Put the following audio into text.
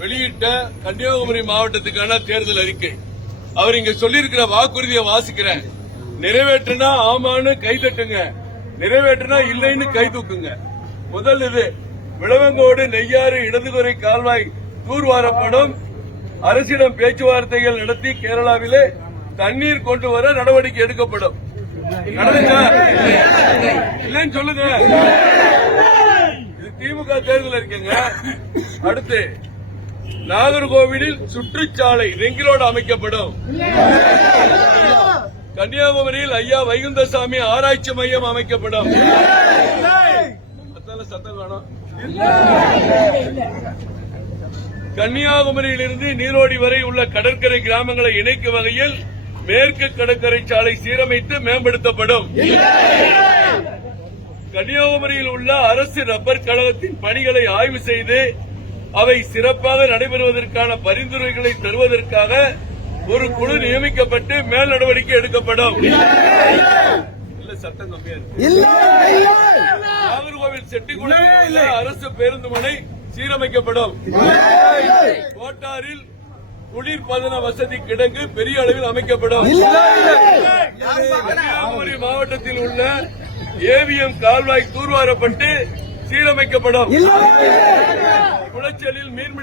வெளியிட்ட கன்னியாகுமரி மாவட்டத்துக்கான தேர்தல் அறிக்கை. அவர் இங்க சொல்லியிருக்கிற வாக்குறுதியை வாசிக்கிறேன். நிறைவேற்றினா ஆமான்னு கை தட்டுங்க. நிறைவேற்றினா இல்லைன்னு கை தூக்குங்க. முதல் இது விளவங்கோடு நெய்யாறு இடதுகுறை கால்வாய் தூர்வாரப்படும். அரசிடம் பேச்சுவார்த்தைகள் நடத்தி கேரளாவிலே தண்ணீர் கொண்டு வர நடவடிக்கை எடுக்கப்படும். இல்லைன்னு சொல்லுங்க. இது திமுக தேர்தல் இருக்குங்க அடுத்து நாகர்கோவிலில் சுற்றுச்சாலை ரிங்கிலோடு அமைக்கப்படும். கன்னியாகுமரியில் ஐயா வைகுந்தசாமி ஆராய்ச்சி மையம் அமைக்கப்படும். கன்னியாகுமரியில் சத்தம் வேணும் கன்னியாகுமரியிலிருந்து நீரோடி வரை உள்ள கடற்கரை கிராமங்களை இணைக்கும் வகையில் மேற்கு கடற்கரை சாலை சீரமைத்து மேம்படுத்தப்படும். கன்னியாகுமரியில் உள்ள அரசு ரப்பர் கழகத்தின் பணிகளை ஆய்வு செய்து அவை சிறப்பாக நடைபெறுவதற்கான பரிந்துரைகளை தருவதற்காக ஒரு குழு நியமிக்கப்பட்டு மேல் நடவடிக்கை எடுக்கப்படும். சட்டம் கம்மியா இருக்கு. நாகர்கோவில் செட்டிக்குளத்தில் உள்ள அரசு பேருந்து முனை சீரமைக்கப்படும். கோட்டாரில் குளிர்பதன வசதி கிடங்கு பெரிய அளவில் அமைக்கப்படும். கன்னியாகுமரி மாவட்டத்தில் உள்ள ஏவிஎம் கால்வாய் தூர்வாரப்பட்டு சீரமைக்கப்படும். குளச்சலில் மீன்பிடி